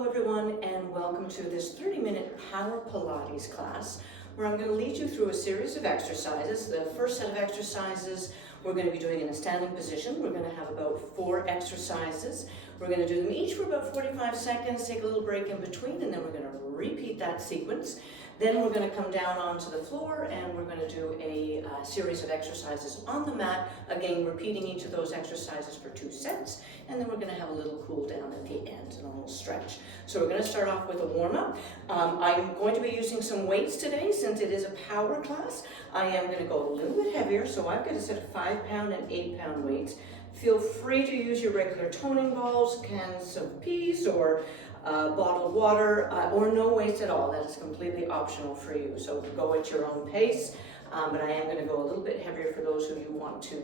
Hello everyone, and welcome to this 30-minute Power Pilates class where I'm going to lead you through a series of exercises. The first set of exercises we're going to be doing in a standing position. We're going to have about 4 exercises. We're going to do them each for about 45 seconds, take a little break in between, and then we're going to repeat that sequence. Then we're going to come down onto the floor and we're going to do a series of exercises on the mat, again repeating each of those exercises for 2 sets, and then we're going to have a little cool down at the end and a little stretch. So we're going to start off with a warm-up. I'm going to be using some weights today since it is a power class. I am going to go a little bit heavier, so I've got a set of 5-pound and 8-pound weights. Feel free to use your regular toning balls, cans of peas, or bottled water, or no weights at all. That is completely optional for you. So go at your own pace, but I am going to go a little bit heavier for those of you who want to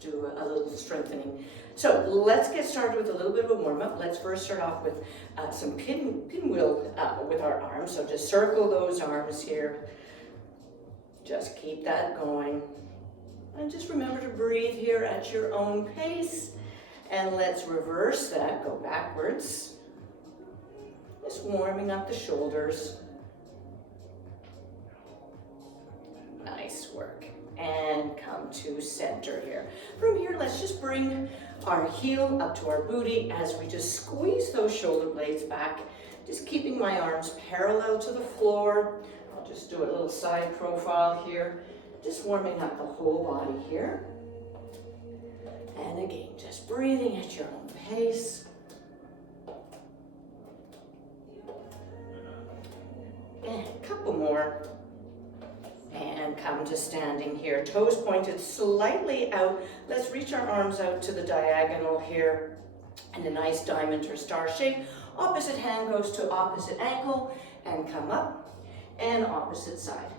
do a little strengthening. So let's get started with a little bit of a warm-up. Let's first start off with some pinwheel with our arms. So just circle those arms here. Just keep that going. And just remember to breathe here at your own pace. And let's reverse that, go backwards. Just warming up the shoulders. Nice work. And come to center here. From here, let's just bring our heel up to our booty as we just squeeze those shoulder blades back. Just keeping my arms parallel to the floor. I'll just do a little side profile here. Just warming up the whole body here. And again, just breathing at your own pace. And a couple more. And come to standing here. Toes pointed slightly out. Let's reach our arms out to the diagonal here in a nice diamond or star shape. Opposite hand goes to opposite ankle and come up, and opposite side.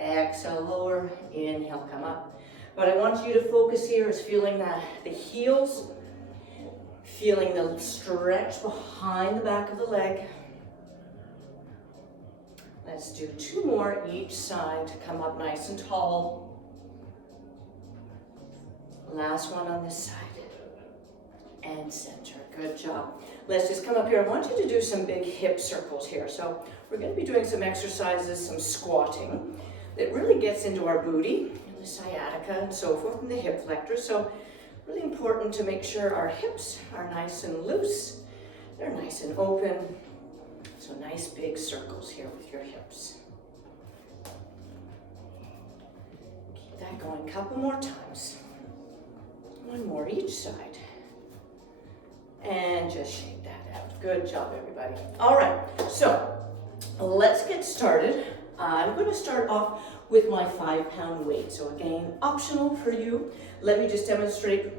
Exhale, lower, inhale, come up. What I want you to focus here is feeling the heels, feeling the stretch behind the back of the leg. Let's do 2 more each side to come up nice and tall. Last one on this side. And center. Good job. Let's just come up here. I want you to do some big hip circles here. So we're going to be doing some exercises, some squatting, that really gets into our booty, and the sciatica and so forth, and the hip flexors. So really important to make sure our hips are nice and loose. They're nice and open. So nice big circles here with your hips. Keep that going a couple more times. 1 more each side. And just shake that out. Good job, everybody. All right, so let's get started. I'm going to start off with my 5-pound weight. So again, optional for you. Let me just demonstrate.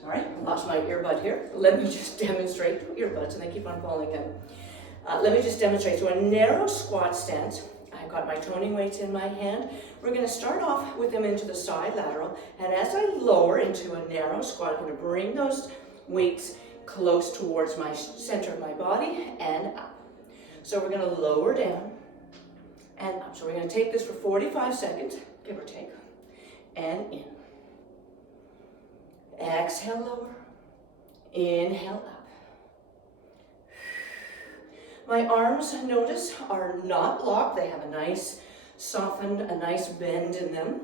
Sorry, I lost my earbud here. Let me just demonstrate. Earbuds, and they keep on falling out. Let me just demonstrate. So a narrow squat stance. I've got my toning weights in my hand. We're going to start off with them into the side lateral. And as I lower into a narrow squat, I'm going to bring those weights close towards my center of my body and up. So we're going to lower down and up. So we're going to take this for 45 seconds, give or take, and in. Exhale, lower. Inhale, up. My arms, notice, are not locked. They have a nice softened, a nice bend in them.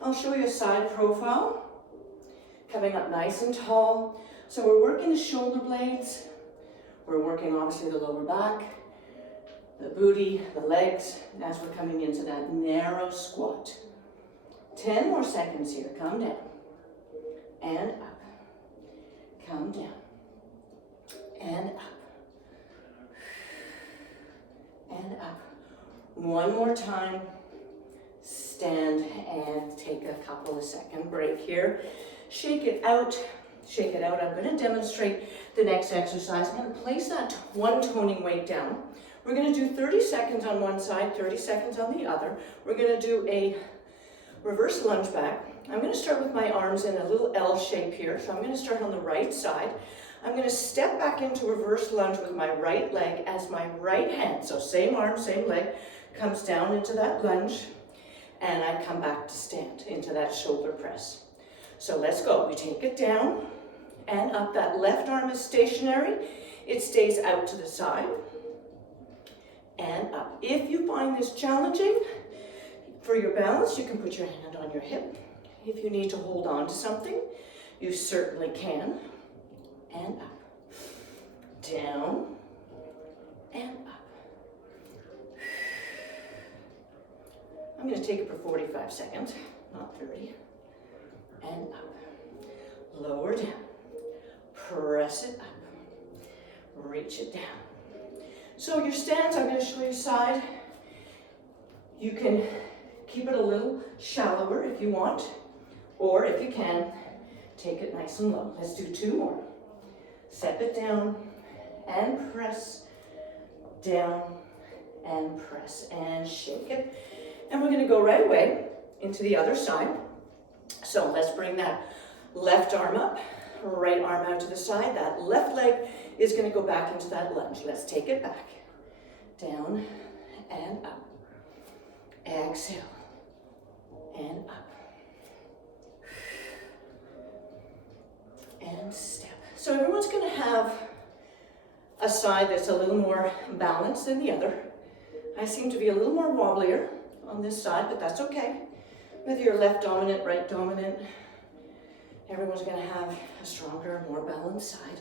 I'll show you a side profile. Coming up nice and tall. So we're working the shoulder blades. We're working, obviously, the lower back, the booty, the legs, as we're coming into that narrow squat. 10 more seconds here. Come down. And up. Come down. And up. And up. 1 more time. Stand and take a couple of second break here. Shake it out. Shake it out. I'm going to demonstrate the next exercise. I'm going to place that 1 toning weight down. We're going to do 30 seconds on one side, 30 seconds on the other. We're going to do a reverse lunge back. I'm going to start with my arms in a little L shape here. So I'm going to start on the right side. I'm going to step back into reverse lunge with my right leg as my right hand, so same arm, same leg, comes down into that lunge, and I come back to stand into that shoulder press. So let's go. We take it down, and up. That left arm is stationary. It stays out to the side and up. If you find this challenging for your balance, you can put your hand on your hip. If you need to hold on to something, you certainly can. And up, down, and up. I'm going to take it for 45 seconds, not 30. And up, lower down, press it up, reach it down. So your stance, I'm going to show you side. You can keep it a little shallower if you want, or if you can, take it nice and low. Let's do 2 more. Step it down and press, down and press, and shake it. And we're going to go right away into the other side. So let's bring that left arm up, right arm out to the side. That left leg is going to go back into that lunge. Let's take it back, down and up. Exhale and up. And step. So everyone's going to have a side that's a little more balanced than the other. I seem to be a little more wobblier on this side, but that's okay. Whether you're left dominant, right dominant, everyone's going to have a stronger, more balanced side.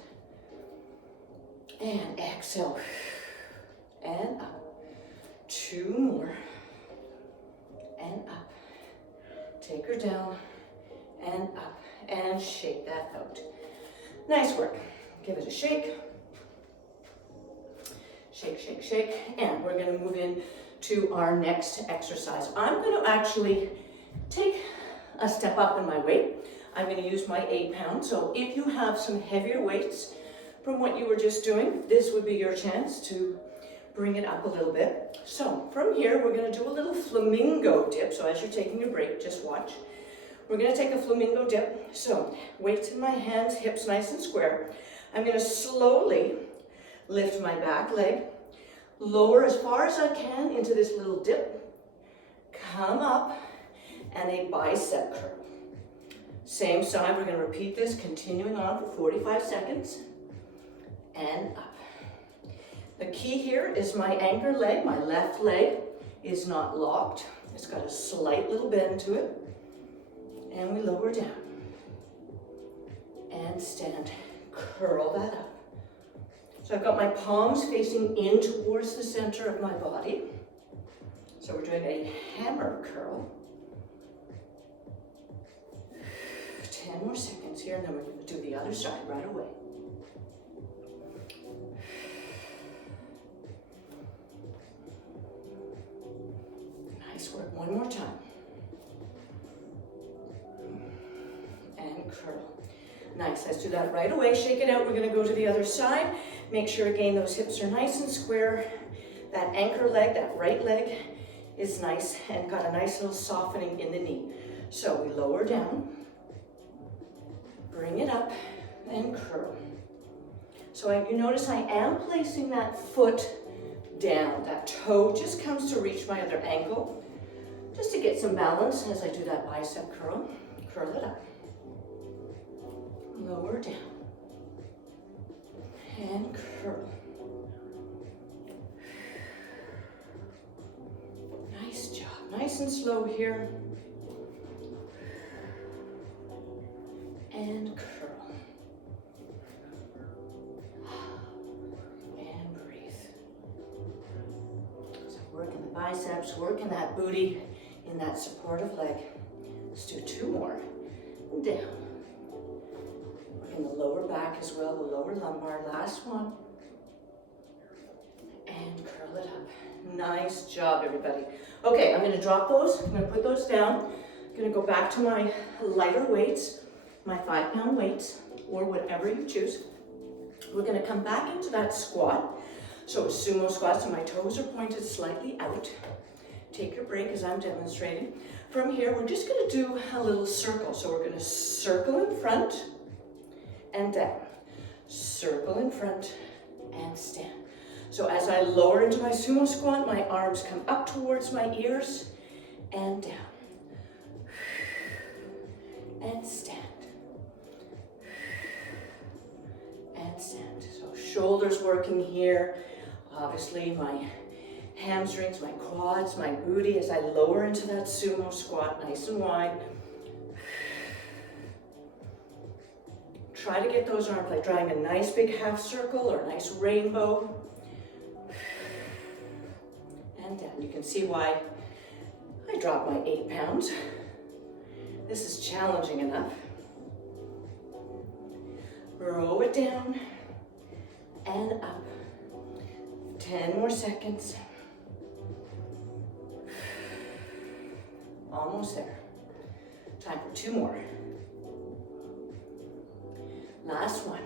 And exhale. And up. 2 more. And up. Take her down and up. And shake that out. Nice work. Give it a shake. Shake, shake, shake. And we're going to move in to our next exercise. I'm going to actually take a step up in my weight. I'm going to use my 8 pounds. So if you have some heavier weights from what you were just doing, this would be your chance to bring it up a little bit. So from here, we're going to do a little flamingo dip. So as you're taking your break, just watch. We're going to take a flamingo dip. So weights in my hands, hips nice and square. I'm going to slowly lift my back leg, lower as far as I can into this little dip, come up, and a bicep curl. Same side, we're going to repeat this, continuing on for 45 seconds, and up. The key here is my anchor leg. My left leg is not locked. It's got a slight little bend to it. And we lower down. And stand. Curl that up. So I've got my palms facing in towards the center of my body. So we're doing a hammer curl. 10 more seconds here, and then we're going to do the other side right away. Nice work. One more time. And curl. Nice. Let's do that right away. Shake it out. We're going to go to the other side. Make sure, again, those hips are nice and square. That anchor leg, that right leg, is nice and got a nice little softening in the knee. So we lower down, bring it up, and curl. So you notice I am placing that foot down. That toe just comes to reach my other ankle, just to get some balance as I do that bicep curl. Curl it up. Lower down. And curl. Nice job. Nice and slow here. And curl. And breathe. So working the biceps, working that booty in that supportive leg. Let's do 2 more. And down. Working the lower back as well, the lower lumbar. Last one. And curl it up. Nice job, everybody. Okay, I'm going to drop those. I'm going to put those down. I'm going to go back to my lighter weights, my 5-pound weights, or whatever you choose. We're going to come back into that squat. So a sumo squat, so my toes are pointed slightly out. Take your break as I'm demonstrating. From here, we're just going to do a little circle. So we're going to circle in front and down. Circle in front and stand. So as I lower into my sumo squat, my arms come up towards my ears and down. And stand. Shoulders working here. Obviously my hamstrings, my quads, my booty as I lower into that sumo squat nice and wide. Try to get those arms like drawing a nice big half circle or a nice rainbow. And down. You can see why I dropped my 8 pounds. This is challenging enough. Row it down and up. 10 more seconds. Almost there. Time for 2 more. Last one.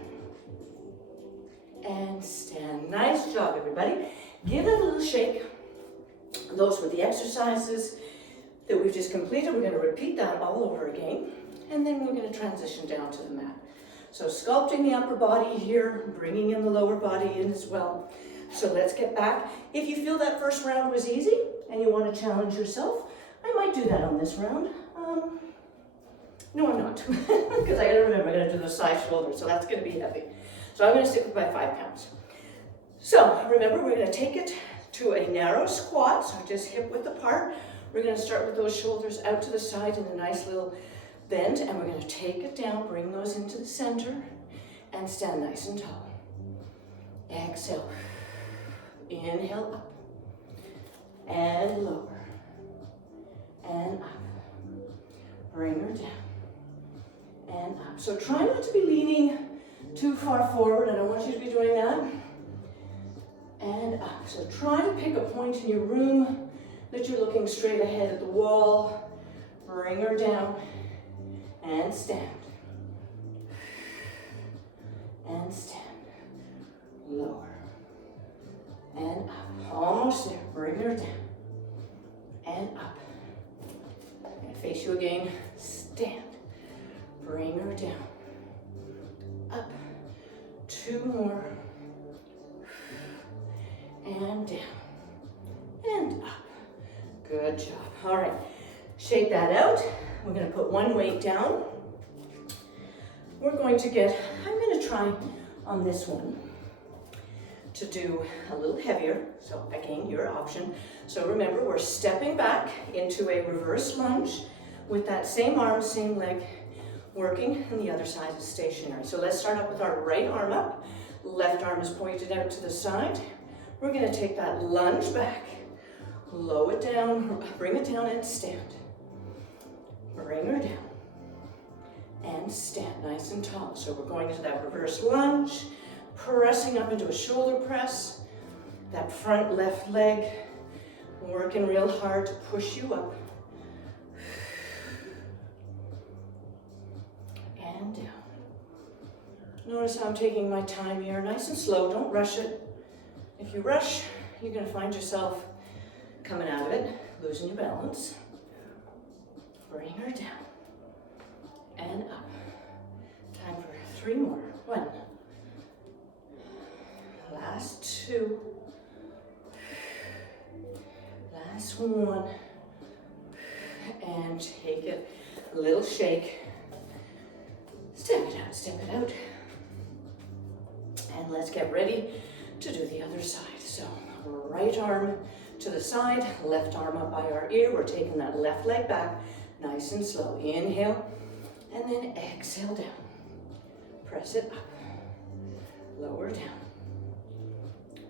And stand. Nice job, everybody. Give it a little shake. Those were the exercises that we've just completed. We're going to repeat that all over again. And then we're going to transition down to the mat. So sculpting the upper body here, bringing in the lower body in as well. So let's get back. If you feel that first round was easy and you want to challenge yourself, I might do that on this round. No, I'm not, because I gotta remember, I gotta do the side shoulders, so that's gonna be heavy. So I'm gonna stick with my 5 pounds. So remember, we're gonna take it to a narrow squat, so just hip width apart. We're gonna start with those shoulders out to the side in a nice little bend, and we're gonna take it down, bring those into the center, and stand nice and tall. Exhale. Inhale up, and lower, and up. Bring her down. And up. So try not to be leaning too far forward. I don't want you to be doing that. And up. So try to pick a point in your room that you're looking straight ahead at the wall. Bring her down and stand. And stand. Lower. And up. Almost there. Bring her down. And up. And face you again. Stand. Bring her down. Up. 2 more. And down. And up. Good job. All right. Shake that out. We're going to put one weight down. We're going to I'm going to try on this one to do a little heavier. So again, your option. So remember, we're stepping back into a reverse lunge with that same arm, same leg working, and the other side is stationary. So let's start up with our right arm up. Left arm is pointed out to the side. We're going to take that lunge back, low it down, bring it down and stand. Bring her down and stand nice and tall. So we're going into that reverse lunge, pressing up into a shoulder press. That front left leg working real hard to push you up. And down. Notice how I'm taking my time here, nice and slow, don't rush it. If you rush, you're going to find yourself coming out of it, losing your balance. Bring her down and up. Time for 3 more. 1. Last 2. Last 1. And take it, a little shake. Step it out, step it out. And let's get ready to do the other side. So right arm to the side, left arm up by our ear. We're taking that left leg back, nice and slow. Inhale, and then exhale down. Press it up, lower down,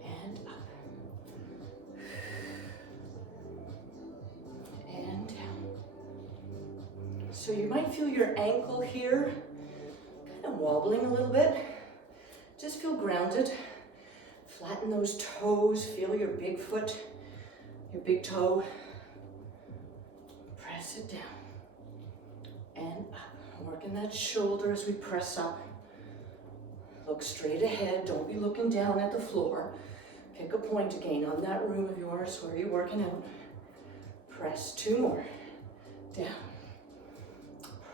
and up, and down. So you might feel your ankle here kind of wobbling a little bit. Just feel grounded. Flatten those toes. Feel your big foot, your big toe. Press it down and up. Working that shoulder as we press up. Look straight ahead. Don't be looking down at the floor. Pick a point again on that room of yours where you're working out. Press 2 more. Down.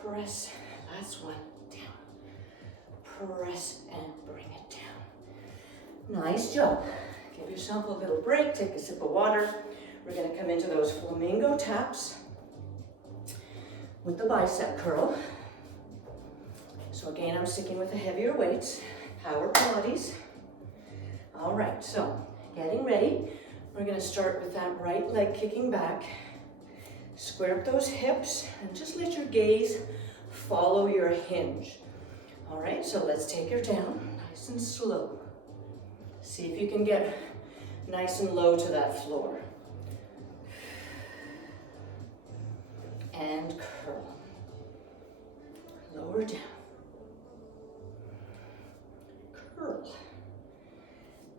Press. Last 1. Down. Press and bring it down. Nice job. Give yourself a little break. Take a sip of water. We're going to come into those flamingo taps with the bicep curl. So again, I'm sticking with the heavier weights. Power Pilates. right, so getting ready. We're gonna start with that right leg kicking back. Square up those hips and just let your gaze follow your hinge. All right, so let's take her down, nice and slow. See if you can get nice and low to that floor. And curl. Lower down. Curl.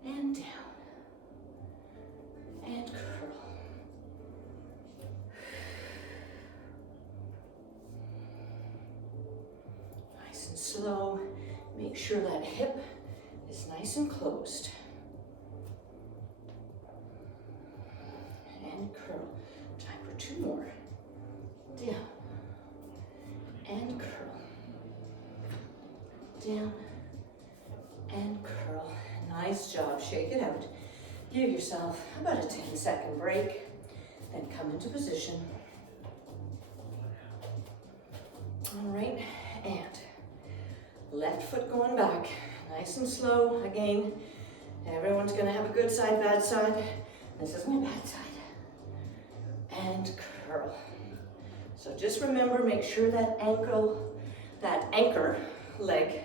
And down. And curl. Nice and slow. Make sure that hip is nice and closed. And curl. Time for 2 more. Down. And curl. Down. And curl. Nice job. Shake it out. Give yourself about a 10-second break. Then come into position. All right. And left foot going back. Nice and slow. Again, everyone's going to have a good side, bad side. This is my bad side. And curl. So just remember, make sure that anchor leg,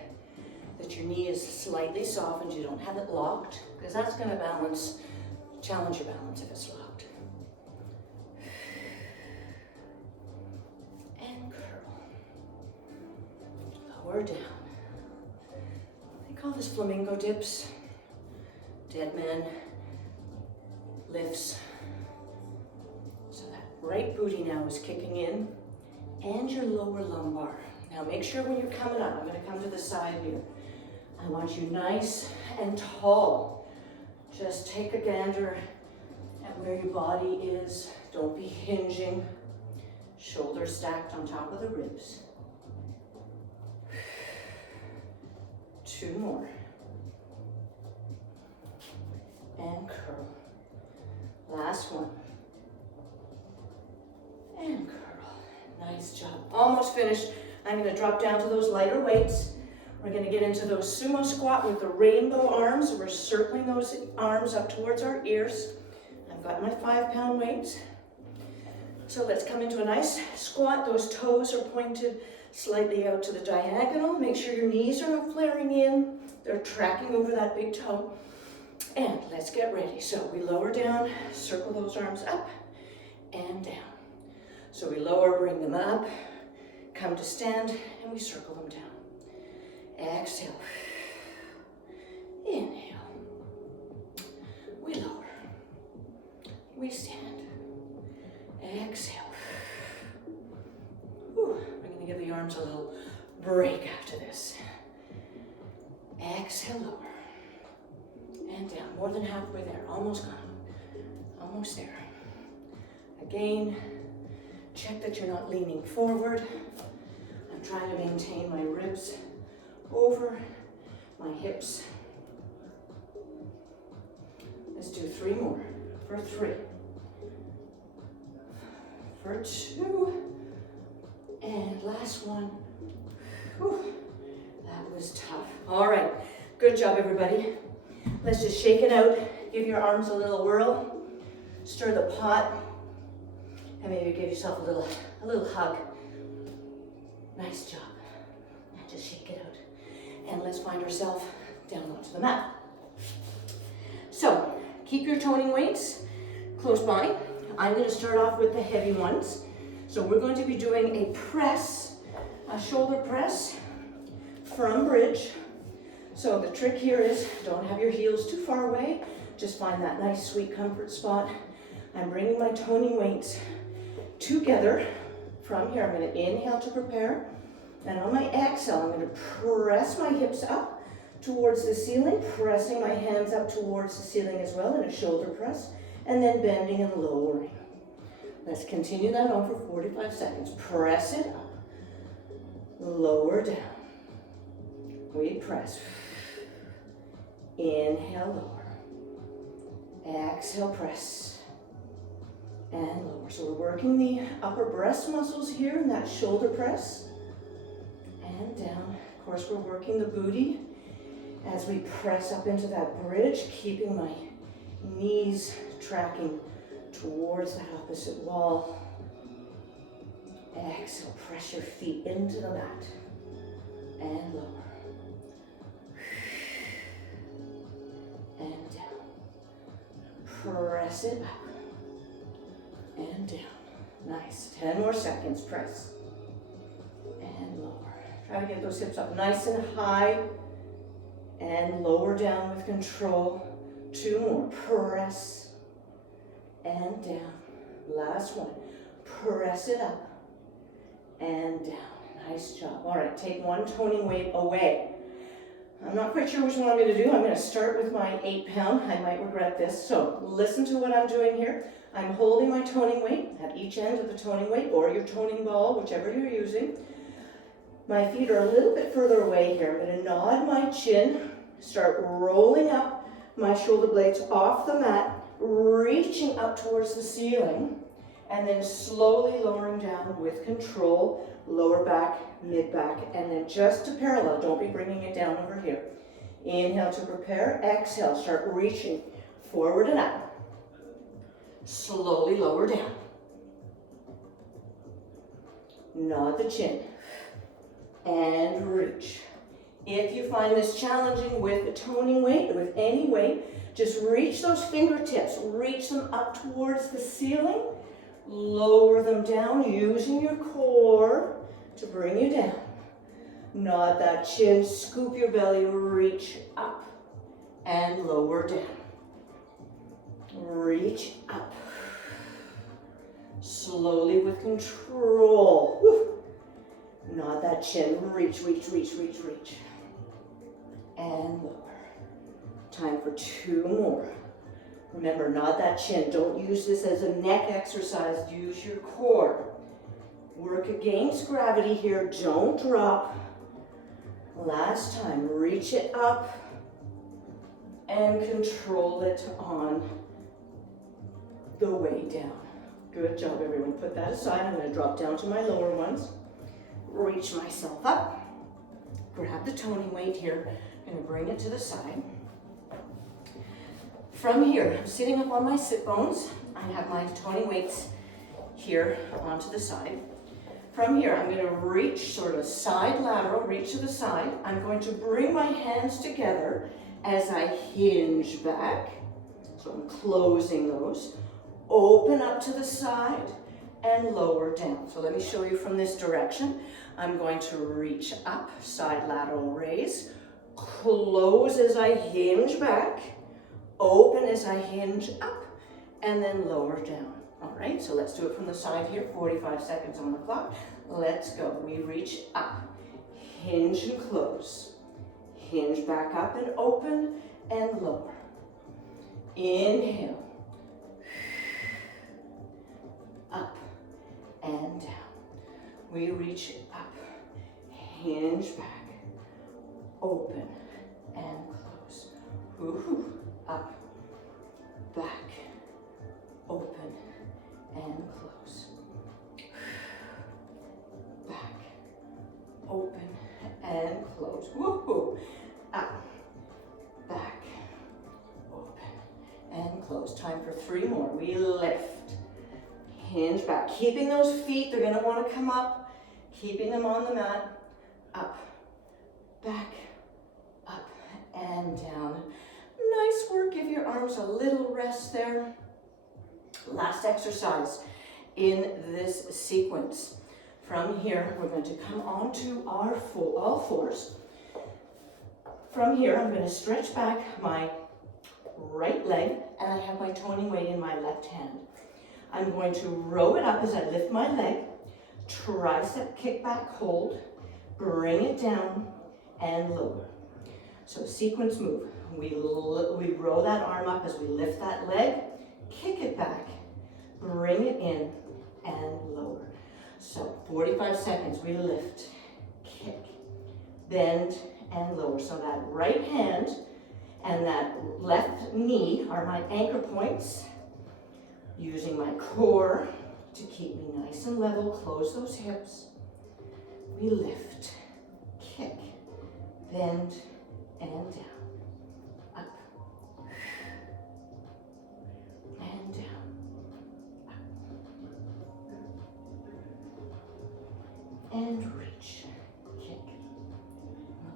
that your knee is slightly softened, you don't have it locked, because that's going to challenge your balance if it's locked. And curl. Lower down. They call this flamingo dips, dead man lifts. So that right booty now is kicking in, and your lower lumbar. Now make sure when you're coming up, I'm going to come to the side here. I want you nice and tall. Just take a gander at where your body is. Don't be hinging. Shoulders stacked on top of the ribs. 2 more. And curl. Last one. And curl. Nice job. Almost finished. I'm going to drop down to those lighter weights. We're going to get into those sumo squat with the rainbow arms. We're circling those arms up towards our ears. I've got my 5-pound weights. So let's come into a nice squat. Those toes are pointed slightly out to the diagonal. Make sure your knees are not flaring in. They're tracking over that big toe. And let's get ready. So we lower down, circle those arms up and down. So we lower, bring them up, come to stand, and we circle them down. Exhale. Inhale. We lower. We stand. Exhale. Whew. We're going to give the arms a little break after this. Exhale, lower. And down. More than halfway there. Almost gone. Almost there. Again, check that you're not leaning forward. I'm trying to maintain my ribs over my hips. Let's do 3 more. For 3. For 2. And last one. Whew. That was tough. All right. Good job, everybody. Let's just shake it out. Give your arms a little whirl. Stir the pot. And maybe give yourself a little hug. Nice job. Now just shake it out. And let's find ourselves down onto the mat. So keep your toning weights close by. I'm going to start off with the heavy ones. So we're going to be doing a press, a shoulder press from bridge. So the trick here is don't have your heels too far away. Just find that nice sweet comfort spot. I'm bringing my toning weights together from here. I'm going to inhale to prepare. And on my exhale, I'm going to press my hips up towards the ceiling, pressing my hands up towards the ceiling as well in a shoulder press, and then bending and lowering. Let's continue that on for 45 seconds. Press it up, lower down. We press. Inhale, lower. Exhale, press. And lower. So we're working the upper breast muscles here in that shoulder press. And down. Of course, we're working the booty as we press up into that bridge, keeping my knees tracking towards that opposite wall. Exhale, press your feet into the mat and lower. And down. Press it up and down. Nice. 10 more seconds. Press and lower. Try to get those hips up nice and high and lower down with control. 2 more. Press and down. Last one. Press it up and down. Nice job. All right, take one toning weight away. I'm not quite sure which one I'm going to do. I'm going to start with my 8-pound. I might regret this. So listen to what I'm doing here. I'm holding my toning weight at each end of the toning weight or your toning ball, whichever you're using. My feet are a little bit further away here. I'm going to nod my chin, start rolling up my shoulder blades off the mat, reaching up towards the ceiling, and then slowly lowering down with control, lower back, mid back, and then just to parallel, don't be bringing it down over here. Inhale to prepare, exhale, start reaching forward and up. Slowly lower down. Nod the chin and reach. If you find this challenging with the toning weight, with any weight, just reach those fingertips, reach them up towards the ceiling, lower them down using your core to bring you down. Nod that chin, scoop your belly, reach up and lower down. Reach up. Slowly with control. Woo. Nod that chin, reach, reach, reach, reach, reach. And lower. Time for 2 more. Remember, nod that chin. Don't use this as a neck exercise. Use your core. Work against gravity here. Don't drop. Last time. Reach it up and control it on the way down. Good job, everyone. Put that aside. I'm going to drop down to my lower ones. Reach myself up. Grab the toning weight here. I'm going to bring it to the side. From here, I'm sitting up on my sit bones. I have my toning weights here onto the side. From here, I'm going to reach sort of side lateral, reach to the side. I'm going to bring my hands together as I hinge back. So I'm closing those. Open up to the side and lower down. So let me show you from this direction. I'm going to reach up, side lateral raise, close as I hinge back, open as I hinge up, and then lower down. All right, so let's do it from the side here, 45 seconds on the clock. Let's go. We reach up, hinge and close, hinge back up and open and lower. Inhale, up and down. We reach up, hinge back, open and close. Ooh, up, back, open and close. Back, open and close. Woohoo! Up, back, open and close. Time for 3 more. We lift, hinge back, keeping those feet. They're going to want to come up. Keeping them on the mat. Up, back, up and down. Nice work. Give your arms a little rest there. Last exercise in this sequence. From here, we're going to come onto our all fours. From here, I'm going to stretch back my right leg, and I have my toning weight in my left hand. I'm going to row it up as I lift my leg, tricep kick back hold, bring it down, and lower. So sequence move. We row that arm up as we lift that leg, kick it back, bring it in, and lower. So 45 seconds, we lift, kick, bend, and lower. So that right hand and that left knee are my anchor points. Using my core to keep me nice and level, close those hips. We lift, kick, bend, and down. and reach, kick.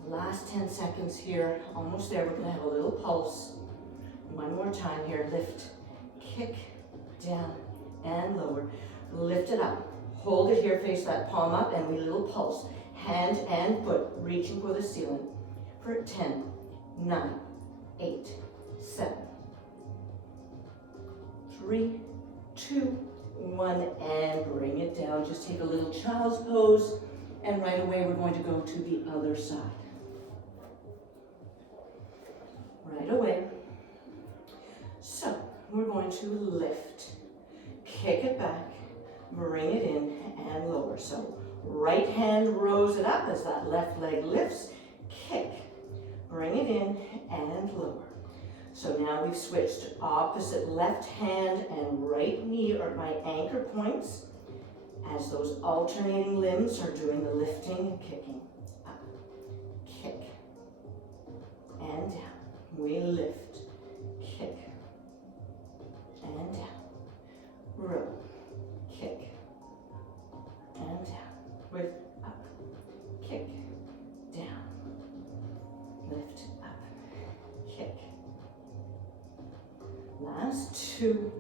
Last 10 seconds here, almost there. We're gonna have a little pulse. One more time here, lift, kick, down, and lower. Lift it up, hold it here, face that palm up, and we little pulse. Hand and foot, reaching for the ceiling. For 10, 9, 8, 7, 3, 2, 1, and bring it down. Just take a little child's pose, and right away we're going to go to the other side. Right away. So, we're going to lift, kick it back, bring it in, and lower. So, right hand rows it up as that left leg lifts, kick, bring it in, and lower. So now we've switched opposite left hand and right knee are my anchor points as those alternating limbs are doing the lifting and kicking. Up, kick, and down. We lift, kick, and down. Row, kick, and down. With up, kick, down. Lift, up, kick. Last two,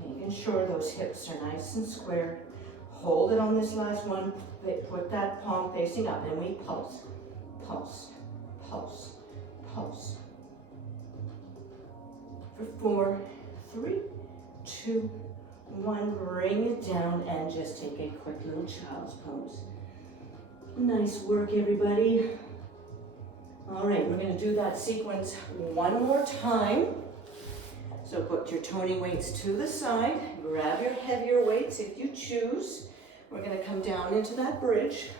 making sure those hips are nice and square. Hold it on this last one, put that palm facing up, and we pulse, pulse, pulse, pulse. For 4, 3, 2, 1, bring it down and just take a quick little child's pose. Nice work, everybody. All right, we're gonna do that sequence one more time. So put your toning weights to the side, grab your heavier weights if you choose. We're gonna come down into that bridge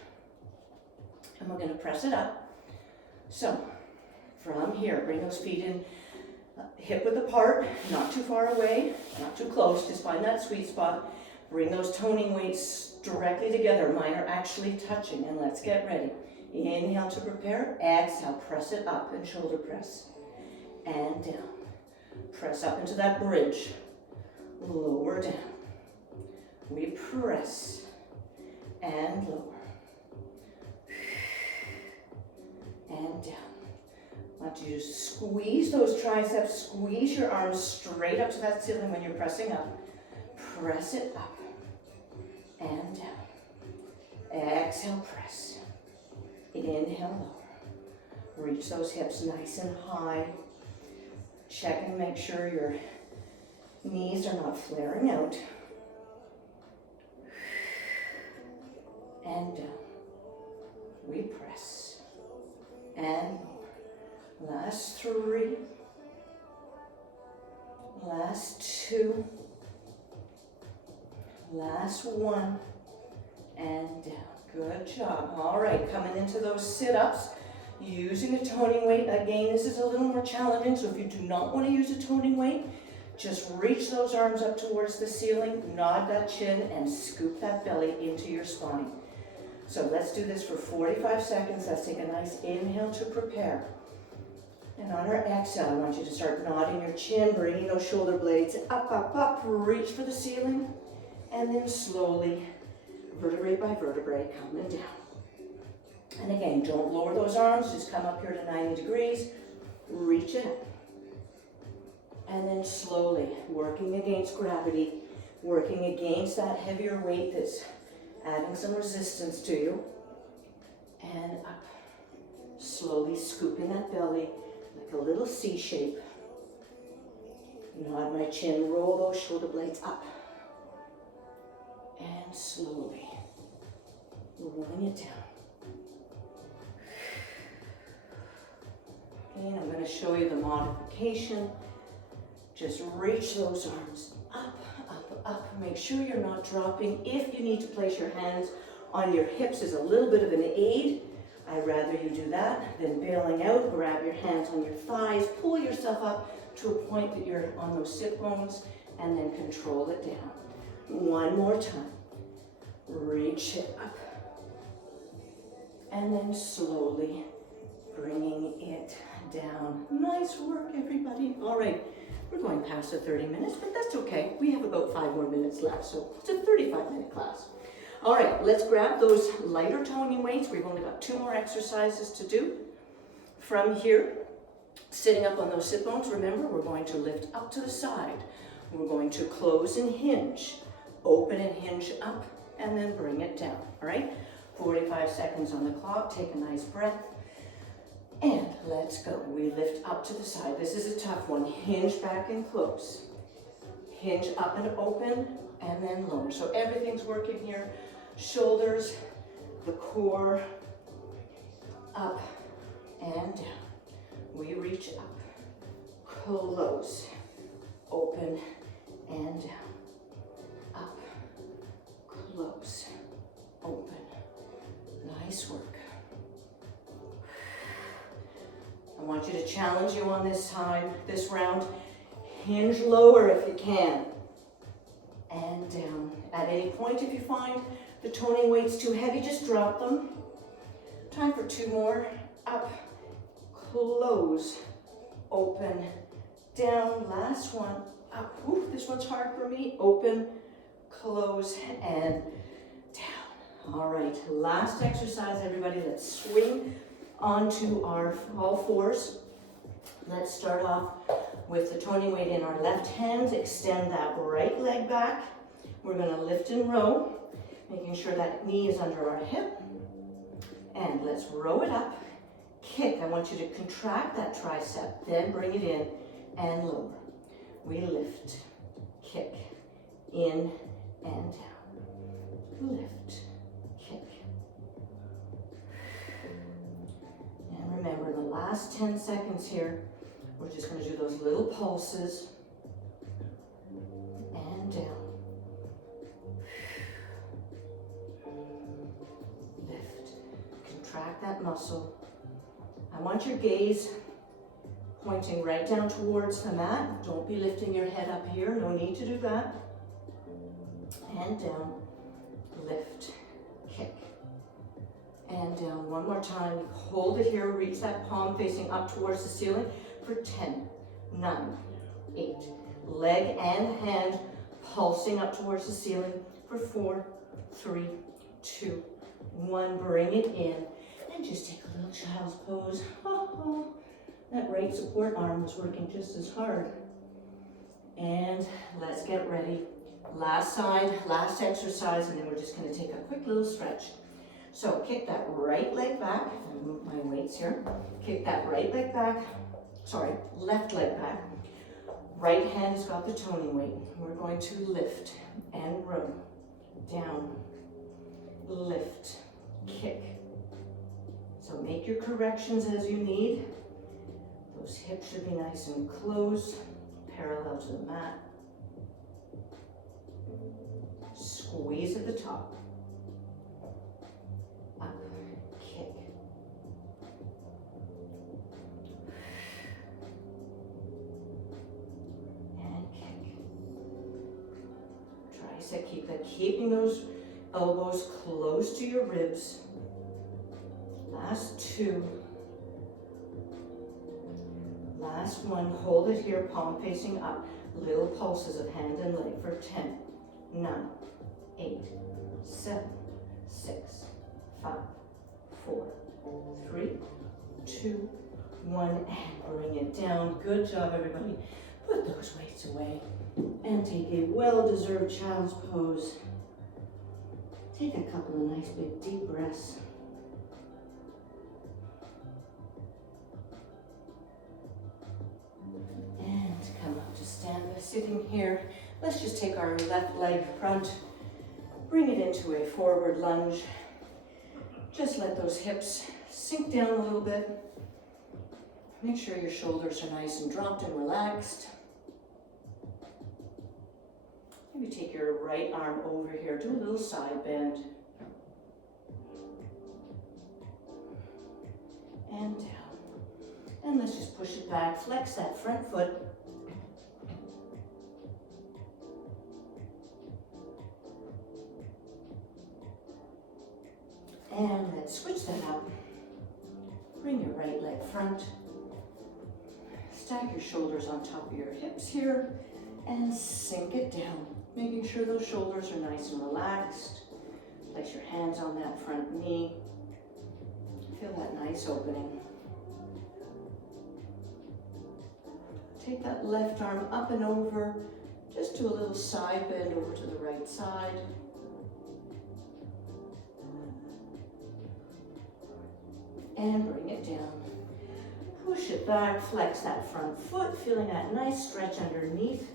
and we're gonna press it up. So from here, bring those feet in hip width apart, not too far away, not too close, just find that sweet spot. Bring those toning weights directly together. Mine are actually touching, and let's get ready. Inhale to prepare, exhale, press it up and shoulder press, and down. Press up into that bridge, lower down. We press and lower, and down. I want you to squeeze those triceps, squeeze your arms straight up to that ceiling when you're pressing up. Press it up and down. Exhale, press. Inhale, lower. Reach those hips nice and high. Check and make sure your knees are not flaring out. And down. We press and lower. Last 3, last 2, last 1, and down. Good job. All right, coming into those sit-ups, using a toning weight. Again, this is a little more challenging, so if you do not want to use a toning weight, just reach those arms up towards the ceiling, nod that chin, and scoop that belly into your spine. So let's do this for 45 seconds. Let's take a nice inhale to prepare. And on our exhale, I want you to start nodding your chin, bringing those shoulder blades up, up, up, reach for the ceiling, and then slowly, vertebrae by vertebrae, coming down. And again, don't lower those arms, just come up here to 90 degrees, reach it up. And then slowly, working against gravity, working against that heavier weight that's adding some resistance to you. And up, slowly scooping that belly, like a little C shape. Nod my chin, roll those shoulder blades up. And slowly, rolling it down. And I'm going to show you the modification. Just reach those arms up, up, up. Make sure you're not dropping. If you need to place your hands on your hips as a little bit of an aid, I'd rather you do that than bailing out. Grab your hands on your thighs, pull yourself up to a point that you're on those sit bones, and then control it down. One more time. Reach it up. And then slowly bringing it down. Nice work, everybody. All right, we're going past the 30 minutes, but that's okay. We have about 5 more minutes left, so it's a 35-minute class. All right, let's grab those lighter toning weights. We've only got 2 more exercises to do. From here, sitting up on those sit bones, remember, we're going to lift up to the side. We're going to close and hinge, open and hinge up, and then bring it down, all right? 45 seconds on the clock, take a nice breath, and let's go. We lift up to the side. This is a tough one. Hinge back and close. Hinge up and open, and then lower. So everything's working here. Shoulders, the core, up and down. We reach up, close, open and down, up, close, open. Nice work. I want you to challenge you on this time, this round. Hinge lower if you can, and down. At any point, if you find the toning weight's too heavy, just drop them. Time for 2 more. Up, close, open, down. Last one. Up. Ooh, this one's hard for me. Open, close, and down. All right, last exercise, everybody. Let's swing onto our all fours. Let's start off with the toning weight in our left hand. Extend that right leg back. We're going to lift and row, making sure that knee is under our hip. And let's row it up. Kick. I want you to contract that tricep, then bring it in and lower. We lift, kick, in and down. Lift, kick. And remember, the last 10 seconds here, we're just going to do those little pulses and down. Lift. Contract that muscle. I want your gaze pointing right down towards the mat. Don't be lifting your head up here. No need to do that. And down. Lift. Kick. And down. One more time. Hold it here. Reach that palm facing up towards the ceiling for 10, 9, 8. Leg and hand pulsing up towards the ceiling for 4, 3, 2, 1. Bring it in and just take a little child's pose. That right support arm was working just as hard. And let's get ready. Last side, last exercise, and then we're just going to take a quick little stretch. So kick that right leg back. I'll move my weights here. Kick that right leg back. Sorry, left leg back. Right hand has got the toning weight. We're going to lift and row. Down, lift, kick. So make your corrections as you need. Those hips should be nice and close, parallel to the mat. Squeeze at the top. Up, kick. And kick. Tricep, keeping those elbows close to your ribs. Last 2. Last 1. Hold it here, palm facing up. Little pulses of hand and leg for 10, 9, 8, 7, 6, 5, 4, 3, 2, 1, and bring it down. Good job, everybody. Put those weights away and take a well-deserved child's pose. Take a couple of nice big deep breaths. And come up to stand. Sitting here, let's just take our left leg front, bring it into a forward lunge. Just let those hips sink down a little bit. Make sure your shoulders are nice and dropped and relaxed. Maybe take your right arm over here, do a little side bend. And down. And let's just push it back, flex that front foot. And let's switch that up. Bring your right leg front. Stack your shoulders on top of your hips here and sink it down. Making sure those shoulders are nice and relaxed. Place your hands on that front knee. Feel that nice opening. Take that left arm up and over. Just do a little side bend over to the right side. And bring it down. Push it back, flex that front foot, feeling that nice stretch underneath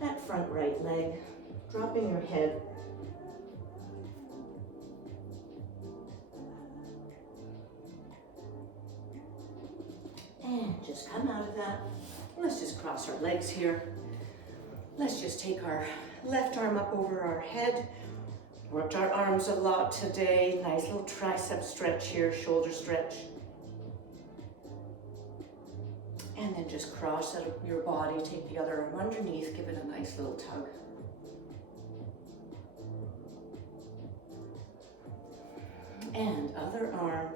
that front right leg. Dropping your head. And just come out of that. Let's just cross our legs here. Let's just take our left arm up over our head. Worked our arms a lot today. Nice little tricep stretch here, shoulder stretch. And then just cross out of your body, take the other arm underneath, give it a nice little tug. And other arm,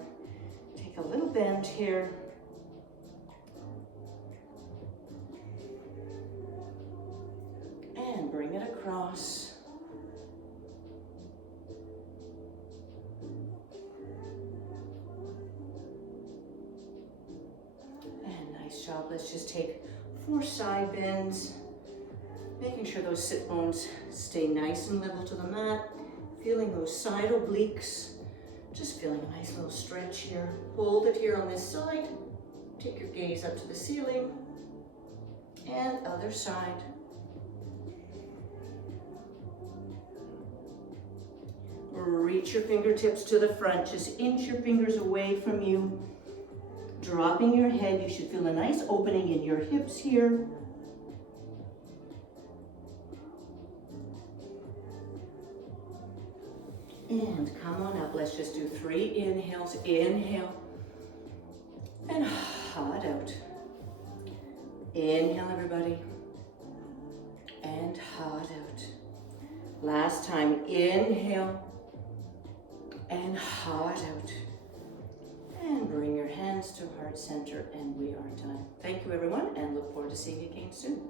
take a little bend here. And bring it across. And nice job. Let's just take 4 side bends, making sure those sit bones stay nice and level to the mat, feeling those side obliques, just feeling a nice little stretch here. Hold it here on this side. Take your gaze up to the ceiling. And other side. Reach your fingertips to the front, just inch your fingers away from you. Dropping your head, you should feel a nice opening in your hips here. And come on up, let's just do 3 inhales. Inhale, and hot out. Inhale, everybody, and hot out. Last time, inhale, and hot out. And bring your hands to heart center, and we are done. Thank you, everyone, and look forward to seeing you again soon.